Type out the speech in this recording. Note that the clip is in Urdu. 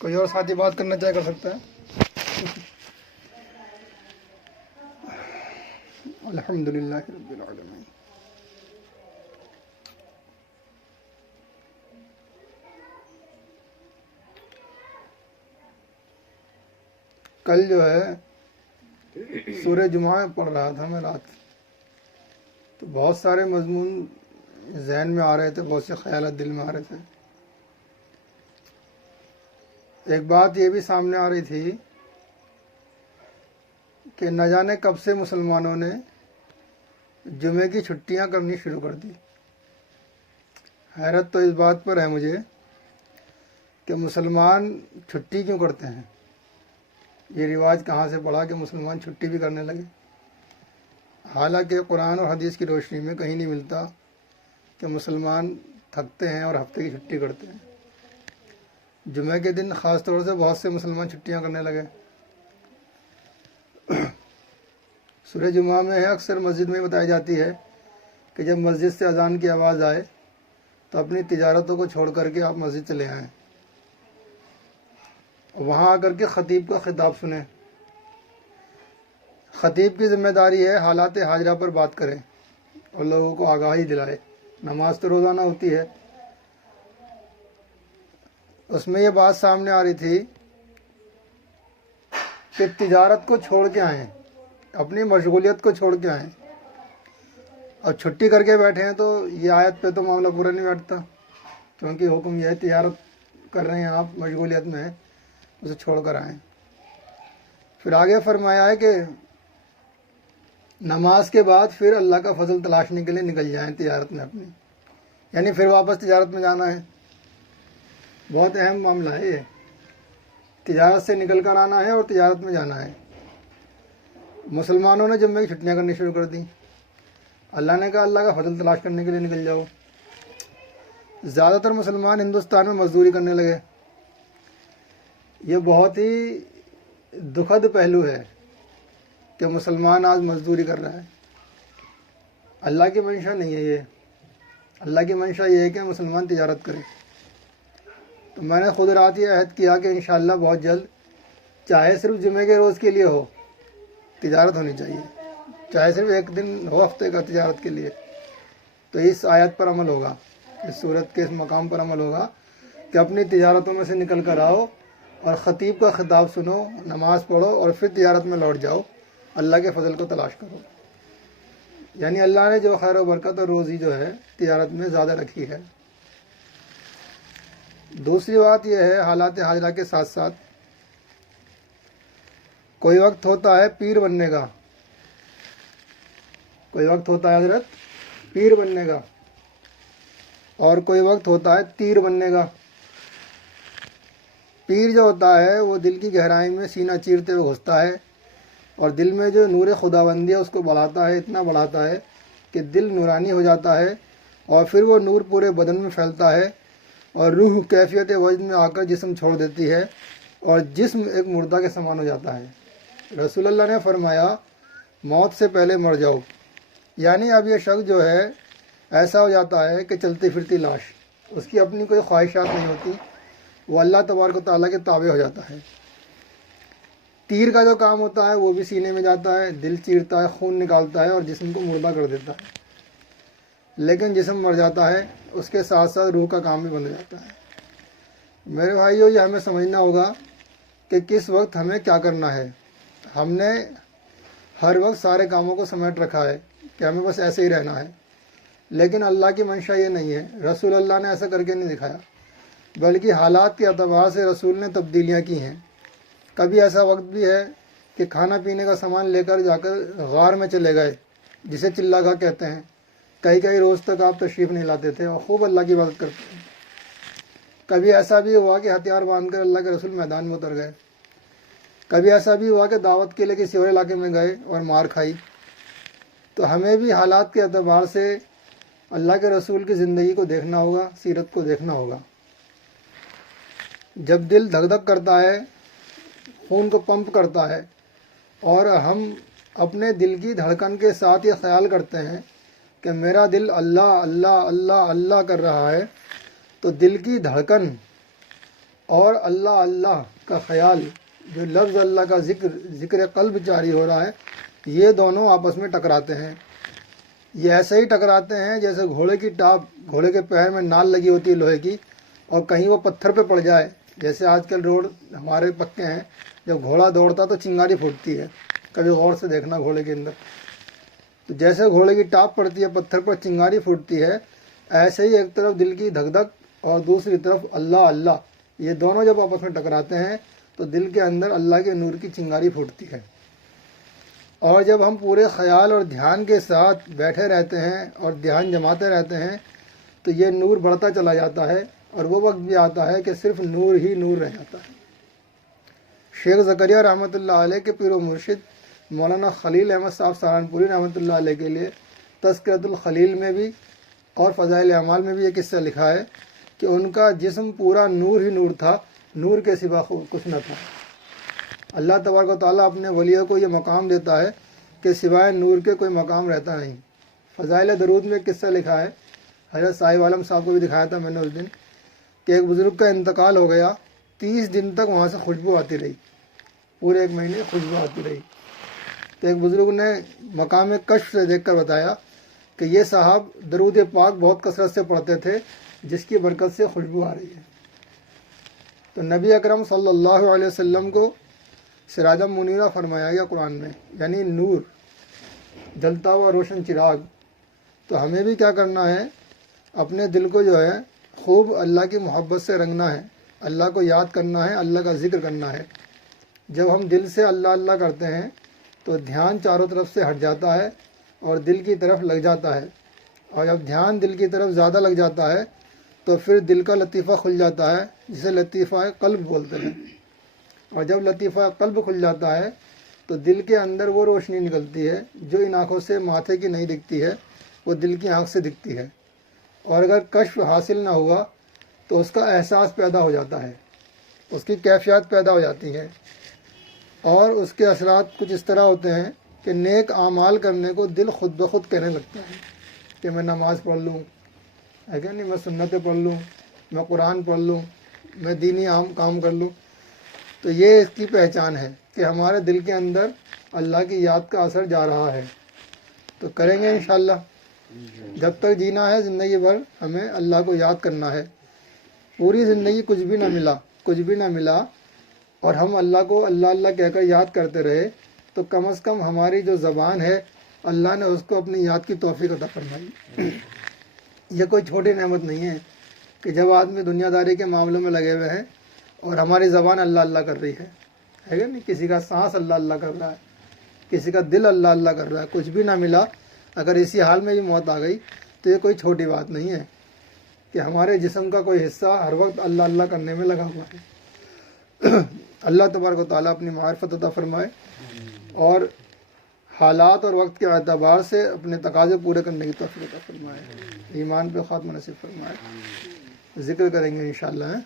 کوئی اور ساتھی بات کرنا چاہے کر سکتا ہے. الحمدللہ رب العالمین. کل جو ہے سورہ جمعہ میں پڑھ رہا تھا میں رات، تو بہت سارے مضمون ذہن میں آ رہے تھے، بہت سے خیالات دل میں آ رہے تھے. ایک بات یہ بھی سامنے آ رہی تھی کہ نہ جانے کب سے مسلمانوں نے جمعے کی چھٹیاں کرنی شروع کر دی. حیرت تو اس بات پر ہے مجھے کہ مسلمان چھٹی کیوں کرتے ہیں. یہ رواج کہاں سے پڑا کہ مسلمان چھٹی بھی کرنے لگے؟ حالانکہ قرآن اور حدیث کی روشنی میں کہیں نہیں ملتا کہ مسلمان تھکتے ہیں اور ہفتے کی چھٹی کرتے ہیں. جمعے کے دن خاص طور سے بہت سے مسلمان چھٹیاں کرنے لگے. سورہ جمعہ میں ہے، اکثر مسجد میں بتائی جاتی ہے کہ جب مسجد سے اذان کی آواز آئے تو اپنی تجارتوں کو چھوڑ کر کے آپ مسجد چلے آئیں، وہاں آ کر کے خطیب کا خطاب سنیں. خطیب کی ذمہ داری ہے حالات حاضرہ پر بات کریں اور لوگوں کو آگاہی دلائے. نماز تو روزانہ ہوتی ہے. اس میں یہ بات سامنے آ رہی تھی کہ تجارت کو چھوڑ کے آئیں، اپنی مشغولیت کو چھوڑ کے آئیں. اب چھٹی کر کے بیٹھے ہیں تو یہ آیت پہ تو معاملہ پورا نہیں بیٹھتا، کیونکہ حکم یہ ہے تجارت کر رہے ہیں آپ، مشغولیت میں ہیں، اسے چھوڑ کر آئیں. پھر آگے فرمایا ہے کہ نماز کے بعد پھر اللہ کا فضل تلاشنے کے لیے نکل جائیں تجارت میں اپنی، یعنی پھر واپس تجارت میں جانا ہے. بہت اہم معاملہ ہے یہ، تجارت سے نکل کر آنا ہے اور تجارت میں جانا ہے. مسلمانوں نے جمعے کی چھٹیاں کرنی شروع کر دی. اللہ نے کہا اللہ کا فضل تلاش کرنے کے لیے نکل جاؤ. زیادہ تر مسلمان ہندوستان میں مزدوری کرنے لگے. یہ بہت ہی دکھد پہلو ہے کہ مسلمان آج مزدوری کر رہا ہے. اللہ کی منشا نہیں ہے یہ. اللہ کی منشا یہ ہے کہ مسلمان تجارت کرے. تو میں نے خود رات یہ عہد کیا کہ انشاءاللہ بہت جلد، چاہے صرف جمعے کے روز کے لیے ہو، تجارت ہونی چاہیے، چاہے صرف ایک دن ہو ہفتے کا تجارت کے لیے. تو اس آیت پر عمل ہوگا، اس صورت کے اس مقام پر عمل ہوگا کہ اپنی تجارتوں میں سے نکل کر آؤ اور خطیب کا خطاب سنو، نماز پڑھو اور پھر تجارت میں لوٹ جاؤ، اللہ کے فضل کو تلاش کرو. یعنی اللہ نے جو خیر و برکت اور روزی جو ہے تجارت میں زیادہ رکھی ہے. دوسری بات یہ ہے، حالات حاضرہ کے ساتھ ساتھ کوئی وقت ہوتا ہے پیر بننے کا، کوئی وقت ہوتا ہے حضرت پیر بننے کا، اور کوئی وقت ہوتا ہے تیر بننے کا. پیر جو ہوتا ہے وہ دل کی گہرائی میں سینہ چیرتے ہوئے گھستا ہے اور دل میں جو نور خداوندی ہے اس کو بڑھاتا ہے، اتنا بڑھاتا ہے کہ دل نورانی ہو جاتا ہے اور پھر وہ نور پورے بدن میں پھیلتا ہے اور روح کیفیت وجد میں آ کر جسم چھوڑ دیتی ہے اور جسم ایک مردہ کے سامان ہو جاتا ہے. رسول اللہ نے فرمایا موت سے پہلے مر جاؤ. یعنی اب یہ شخص جو ہے ایسا ہو جاتا ہے کہ چلتی پھرتی لاش، اس کی اپنی کوئی خواہشات نہیں ہوتی، وہ اللہ تبارک و تعالیٰ کے تابع ہو جاتا ہے. تیر کا جو کام ہوتا ہے وہ بھی سینے میں جاتا ہے، دل چیرتا ہے، خون نکالتا ہے اور جسم کو مردہ کر دیتا ہے. لیکن جسم مر جاتا ہے، اس کے ساتھ ساتھ روح کا کام بھی بند ہو جاتا ہے. میرے بھائیو، یہ ہمیں سمجھنا ہوگا کہ کس وقت ہمیں کیا کرنا ہے. ہم نے ہر وقت سارے کاموں کو سمیٹ رکھا ہے کہ ہمیں بس ایسے ہی رہنا ہے، لیکن اللہ کی منشا یہ نہیں ہے. رسول اللہ نے ایسا کر کے نہیں دکھایا، بلکہ حالات کے اعتبار سے رسول نے تبدیلیاں کی ہیں. کبھی ایسا وقت بھی ہے کہ کھانا پینے کا سامان لے کر جا کر غار میں چلے گئے، جسے چلا گاہ کہتے ہیں. کئی روز تک آپ تشریف نہیں لاتے تھے اور خوب اللہ کی عبادت کرتے ہیں. کبھی ایسا بھی ہوا کہ ہتھیار باندھ کر اللہ کے رسول میدان میں اتر گئے. کبھی ایسا بھی ہوا کہ دعوت کے لیے کسی اور علاقے میں گئے اور مار کھائی. تو ہمیں بھی حالات کے اعتبار سے اللہ کے رسول کی زندگی کو دیکھنا ہوگا، سیرت کو دیکھنا ہوگا. جب دل دھک دھک کرتا ہے، خون کو پمپ کرتا ہے اور ہم اپنے دل کی دھڑکن کے ساتھ یہ خیال کرتے ہیں کہ میرا دل اللہ اللہ اللہ اللہ کر رہا ہے، تو دل کی دھڑکن اور اللہ اللہ کا خیال، جو لفظ اللہ کا ذکر قلب جاری ہو رہا ہے، یہ دونوں آپس میں ٹکراتے ہیں۔ یہ ایسے ہی ٹکراتے ہیں جیسے گھوڑے کی ٹاپ، گھوڑے کے پیر میں نال لگی ہوتی ہے لوہے کی، اور کہیں وہ پتھر پہ پڑ جائے۔ جیسے آج کل روڈ ہمارے پکے ہیں، جب گھوڑا دوڑتا تو چنگاری پھوٹتی ہے، کبھی غور سے دیکھنا گھوڑے کے اندر، تو جیسے گھوڑے کی ٹاپ پڑتی ہے پتھر پر، چنگاری پھوٹتی ہے، ایسے ہی ایک طرف دل کی دھک دھک اور دوسری طرف اللہ اللہ، یہ دونوں جب آپس میں ٹکراتے ہیں تو دل کے اندر اللہ کے نور کی چنگاری پھوٹتی ہے۔ اور جب ہم پورے خیال اور دھیان کے ساتھ بیٹھے رہتے ہیں اور دھیان جماتے رہتے ہیں تو یہ نور بڑھتا چلا جاتا ہے، اور وہ وقت بھی آتا ہے کہ صرف نور ہی نور رہ جاتا ہے۔ شیخ زکریا رحمۃ اللہ علیہ کے پیر و مرشد مولانا خلیل احمد صاحب سہارنپوری رحمۃ اللہ علیہ کے لیے تذکرۃ الخلیل میں بھی اور فضائل اعمال میں بھی یہ قصہ لکھا ہے کہ ان کا جسم پورا نور ہی نور تھا، نور کے سوا کچھ نہ تھا۔ اللہ تبارک و تعالیٰ اپنے ولیوں کو یہ مقام دیتا ہے کہ سوائے نور کے کوئی مقام رہتا نہیں۔ فضائل درود میں ایک قصہ لکھا ہے، حضرت صاحب عالم صاحب کو بھی دکھایا تھا میں نے اس دن، کہ ایک بزرگ کا انتقال ہو گیا، 30 دن تک وہاں سے خوشبو آتی رہی، پورے 1 مہینے خوشبو آتی رہی۔ تو ایک بزرگ نے مقام کشف سے دیکھ کر بتایا کہ یہ صاحب درود پاک بہت کثرت سے پڑھتے تھے، جس کی برکت سے خوشبو آ رہی ہے۔ تو نبی اکرم صلی اللہ علیہ وسلم کو سراجم منیرہ فرمایا گیا قرآن میں، یعنی نور، جلتا ہوا روشن چراغ۔ تو ہمیں بھی کیا کرنا ہے، اپنے دل کو جو ہے خوب اللہ کی محبت سے رنگنا ہے، اللہ کو یاد کرنا ہے، اللہ کا ذکر کرنا ہے۔ جب ہم دل سے اللہ اللہ کرتے ہیں تو دھیان چاروں طرف سے ہٹ جاتا ہے اور دل کی طرف لگ جاتا ہے، اور جب دھیان دل کی طرف زیادہ لگ جاتا ہے تو پھر دل کا لطیفہ کھل جاتا ہے، جسے لطیفہ قلب بولتے ہیں۔ اور جب لطیفہ قلب کھل جاتا ہے تو دل کے اندر وہ روشنی نکلتی ہے جو ان آنکھوں سے ماتھے کی نہیں دکھتی ہے، وہ دل کی آنکھ سے دکھتی ہے۔ اور اگر کشف حاصل نہ ہوا تو اس کا احساس پیدا ہو جاتا ہے، اس کی کیفیات پیدا ہو جاتی ہیں، اور اس کے اثرات کچھ اس طرح ہوتے ہیں کہ نیک اعمال کرنے کو دل خود بخود کہنے لگتا ہے کہ میں نماز پڑھ لوں، ہے کہ نہیں، میں سنتیں پڑھ لوں، میں قرآن پڑھ لوں، میں دینی عام کام کر لوں۔ تو یہ اس کی پہچان ہے کہ ہمارے دل کے اندر اللہ کی یاد کا اثر جا رہا ہے۔ تو کریں گے انشاءاللہ، جب تک جینا ہے زندگی بھر ہمیں اللہ کو یاد کرنا ہے۔ پوری زندگی کچھ بھی نہ ملا اور ہم اللہ کو اللہ اللہ کہہ کر یاد کرتے رہے تو کم از کم ہماری جو زبان ہے اللہ نے اس کو اپنی یاد کی توفیق عطا فرمائی۔ یہ کوئی چھوٹی نعمت نہیں ہے کہ جب آدمی دنیا داری کے معاملوں میں لگے ہوئے ہیں اور ہماری زبان اللہ اللہ کر رہی ہے کہ نہیں، کسی کا سانس اللہ اللہ کر رہا ہے، کسی کا دل اللہ اللہ کر رہا ہے، کچھ بھی نہ ملا، اگر اسی حال میں بھی موت آ گئی تو یہ کوئی چھوٹی بات نہیں ہے کہ ہمارے جسم کا کوئی حصہ ہر وقت اللہ اللہ کرنے میں لگا ہوا ہے۔ اللہ تبارک و تعالیٰ اپنی معرفت عطا فرمائے اور حالات اور وقت کے اعتبار سے اپنے تقاضے پورے کرنے کی توفیق عطا فرمائے، ایمان پہ خاتمہ نصیب فرمائے۔ ذکر کریں گے انشاءاللہ۔